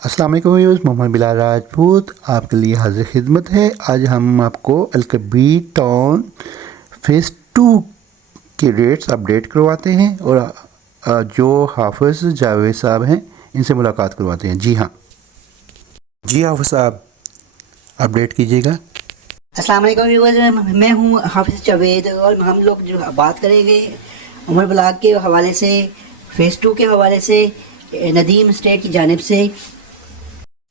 अस्सलाम वालेकुम व्यूअर्स, मोहम्मद बिलाल राजपूत आपके लिए हाजिर खिदमत है। आज हम आपको अलकबीर टाउन फेज़ 2 के रेट्स अपडेट करवाते हैं और जो हाफिज़ जावेद साहब हैं इनसे मुलाकात करवाते हैं। जी हाँ जी हाफिज़ साहब, अपडेट कीजिएगा। अस्सलाम वालेकुम व्यूअर्स, मैं हूं हाफिज़ जावेद और हम लोग जो बात करेंगे उमर ब्लॉक के हवाले से, फेज़ 2 के हवाले से, नदीम स्टेट की जानिब से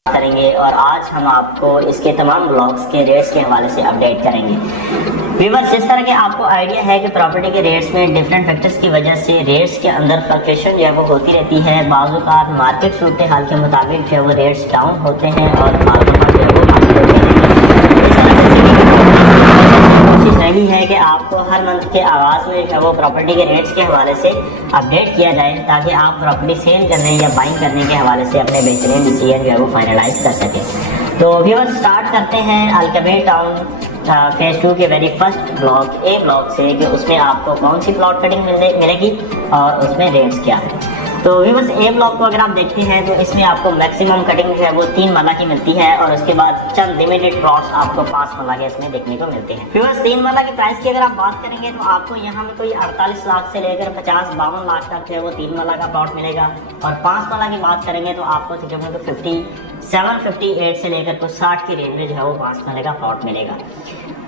करेंगे। और आज हम आपको इसके तमाम ब्लॉक्स के रेट्स के हवाले से अपडेट करेंगे। व्यूअर्स, जिस तरह के आपको आइडिया है कि प्रॉपर्टी के रेट्स में डिफरेंट फैक्टर्स की वजह से रेट्स के अंदर फ्लक्चुएशन जो है वो होती रहती है। बाज़ मार्केट सूरत हाल के मुताबिक जो है वो रेट्स डाउन होते हैं और बाज़ जो है वो अप होते हैं। इस तरह से कोशिश रही है कि आपको हर मंथ के आगाज़ में जो है वो प्रॉपर्टी के रेट्स के हवाले से अपडेट किया जाए, ताकि आप प्रॉपर्टी सेल करने या बाइंग करने के हवाले से अपने बेहतरीन डिसीजन जो है वो फाइनलाइज कर सकें। तो व्यूअर्स, स्टार्ट करते हैं अलकबीर टाउन फेज़ 2 के वेरी फर्स्ट ब्लॉक ए ब्लॉक से, कि उसमें आपको कौन सी प्लॉट कटिंग मिलेगी और उसमें रेट्स क्या है। तो व्यूअर्स, ए ब्लॉक को अगर आप देखते हैं तो इसमें आपको मैक्सिमम कटिंग जो है वो 3 मरला की मिलती है और उसके बाद चंद लिमिटेड प्लॉट्स आपको 5 मरला के इसमें देखने को मिलते हैं। व्यूअर्स, 3 मरला की प्राइस की अगर आप बात करेंगे तो आपको यहाँ में कोई 48 लाख से लेकर 50-52 लाख तक जो है वो 3 मरला का प्लॉट मिलेगा। और 5 मरला की बात करेंगे तो आपको तकरीबन 57-58 से लेकर कुछ 60 की रेंज में जो है वो 5 मरले का प्लॉट मिलेगा।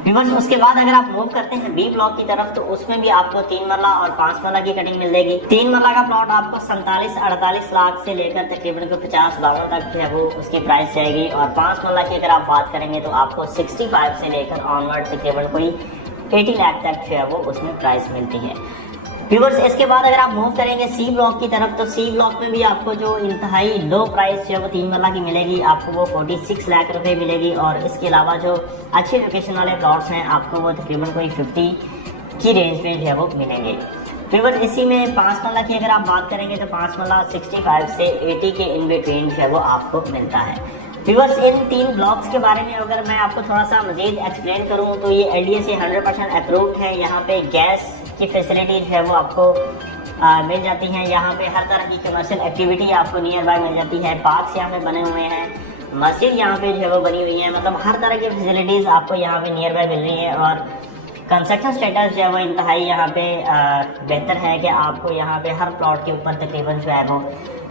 व्यूअर्स, उसके बाद अगर आप मूव करते हैं बी ब्लॉक की तरफ तो उसमें भी आपको 3 मरला और 5 मरला की कटिंग मिलेगी। 3 मरला का प्लॉट आपको 47-48 लाख से लेकर तकरीबन 50-52 तक जो है वो उसकी प्राइस जाएगी। और 5 मरला की अगर आप बात करेंगे तो आपको 65 से लेकर ऑनवर्ड तकरीबन कोई 80 लाख तक जो है वो उसमें प्राइस मिलती है। व्यूअर्स, इसके बाद अगर आप मूव करेंगे सी ब्लॉक की तरफ तो सी ब्लॉक में भी आपको जो इंतहाई लो प्राइस जो है वो 3 मरला की मिलेगी, आपको वो 46 लाख रुपए मिलेगी। और इसके अलावा जो अच्छे लोकेशन वाले प्लॉट्स हैं आपको वो तकरीबन कोई 50 की रेंज में जो है वो मिलेंगे। व्यूअर्स, इसी में 5 मरला की अगर आप बात करेंगे तो 5 मरला 65 से 80 के इन बिटवीन जो है वो आपको मिलता है। व्यूअर्स, इन 3 ब्लॉक्स के बारे में अगर मैं आपको थोड़ा सा मजीद एक्सप्लेन करूँ तो ये LDA से 100% अप्रूव्ड है। यहाँ पे गैस की फैसिलिटी जो है वो आपको मिल जाती हैं। यहाँ पे हर तरह की कमर्शियल एक्टिविटी आपको नियर बाय मिल जाती है। पार्क्स यहाँ पे बने हुए हैं, मस्जिद यहाँ पे जो है वो बनी हुई है, मतलब हर तरह की फैसिलिटीज़ आपको यहाँ पे नियर बाय मिल रही है। और कंस्ट्रक्शन स्टेटस जो है वो इंतहाई यहाँ पे बेहतर है कि आपको यहाँ पे हर प्लॉट के ऊपर तकरीबन जो है वो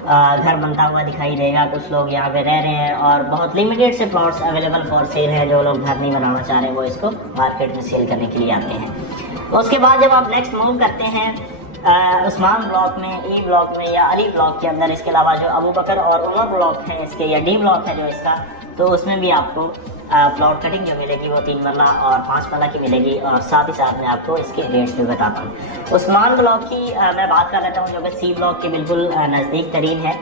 घर बनता हुआ दिखाई देगा। कुछ लोग यहाँ पे रह रहे हैं और बहुत लिमिटेड से प्लॉट्स अवेलेबल फॉर सेल हैं। जो लोग घर नहीं बनाना चाह रहे वो इसको मार्केट में सेल करने के लिए आते हैं। उसके बाद जब आप नेक्स्ट मूव करते हैं उस्मान ब्लॉक में, ई ब्लॉक में या अली ब्लॉक के अंदर, इसके अलावा जो अबू बकर और उमर ब्लॉक है इसके, या डी ब्लॉक है जो इसका, तो उसमें भी आपको प्लॉट कटिंग जो मिलेगी वो 3 मरला और 5 मरला की मिलेगी। और साथ ही साथ मैं आपको इसके रेट्स भी बताता हूँ। उस्मान ब्लॉक की मैं बात कर लेता हूँ जो कि सी ब्लॉक के बिल्कुल नज़दीक तरीन है।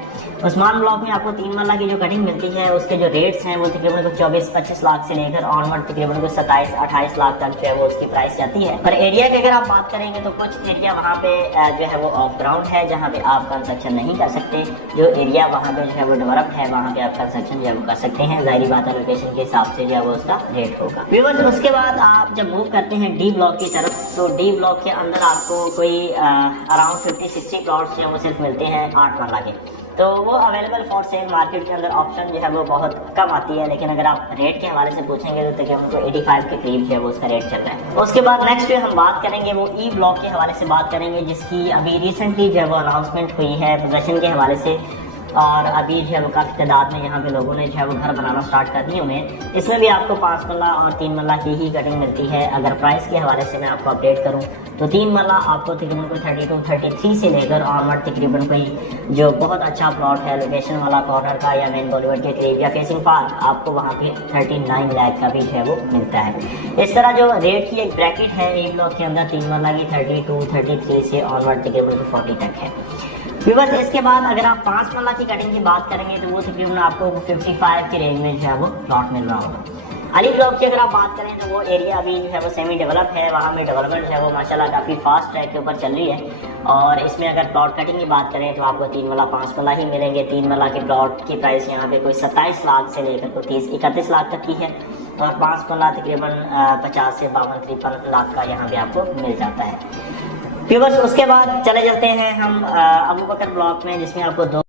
उस्मान ब्लॉक में आपको 3 मरला की जो कटिंग मिलती है उसके जो रेट्स हैं वो तकरीबन 24-25 लाख से लेकर ऑनवर्ड तकरीबन 27-28 लाख तक जो है वो उसकी प्राइस जाती है। और एरिया की अगर आप बात करेंगे तो कुछ एरिया वहाँ पे जो है वो ऑफ ग्राउंड है, जहाँ पे आप कंस्ट्रक्शन नहीं कर सकते। जो एरिया वहाँ पे जो है वो डेवलप्ड है वहाँ पे आप कंस्ट्रक्शन जो है वो कर सकते हैं। जाहिर बात है लोकेशन के हिसाब से जो है वो उसका रेट होगा। व्यूअर्स, उसके बाद आप जब मूव करते हैं डी ब्लॉक की तरफ तो डी ब्लॉक के अंदर आपको कोई अराउंड 50-60 प्लॉट्स जो है वो सिर्फ मिलते हैं 8 मरला के। तो वो अवेलेबल फॉर सेल मार्केट के अंदर ऑप्शन जो है वो बहुत कम आती है। लेकिन अगर आप रेट के हवाले से पूछेंगे तो तकरीबन 85 के करीब जो है वो उसका रेट चल रहा है। उसके बाद नेक्स्ट हम बात करेंगे वो ई ब्लॉक के हवाले से बात करेंगे, जिसकी अभी रिसेंटली जो है वो अनाउंसमेंट हुई है पोजेशन के हवाले से। और अभी जो है वो काफ़ी तादाद में यहाँ पे लोगों ने जो है वो घर बनाना स्टार्ट कर दिए हुए हैं। इसमें भी आपको 5 मरला और 3 मरला की ही कटिंग मिलती है। अगर प्राइस के हवाले से मैं आपको अपडेट करूँ तो 3 मरला आपको तकरीबन कोई 32-33 से लेकर ऑनवर्ड तकरीबन कोई जो बहुत अच्छा प्लॉट है लोकेशन वाला कॉर्नर का या मेन बॉलीवुड के करीब या फेसिंग पार्क, आपको वहाँ पे 39 लाख का भी जो है वो मिलता है। इस तरह जो रेट की एक ब्रैकेट है ए ब्लॉक के अंदर 3 मरला की 32-33 से ऑनवर्ड तकरीबन 40 तक है। व्यूअर्स, इसके बाद अगर आप 5 मरला की कटिंग की बात करेंगे तो वो तकरीबन आपको 55 के रेंज में जो है वो प्लॉट मिल रहा होगा। अली ब्लॉक की अगर आप बात करें तो वो एरिया अभी जो है वो सेमी डेवलप है। वहाँ में डेवलपमेंट जो है वो माशाल्लाह काफ़ी फास्ट ट्रैक के ऊपर चल रही है। और इसमें अगर प्लॉट कटिंग की बात करें तो आपको 3 मरला 5 मरला ही मिलेंगे। 3 मरला के प्लॉट की प्राइस यहाँ पे कोई 27 लाख से लेकर कोई 30-31 लाख तक की है। और 5 मरला तकरीबन 50 से 52-53 लाख का यहाँ पे आपको मिल जाता है। व्यूअर्स, उसके बाद चले जाते हैं हम अबू बकर ब्लॉक में, जिसमें आपको 2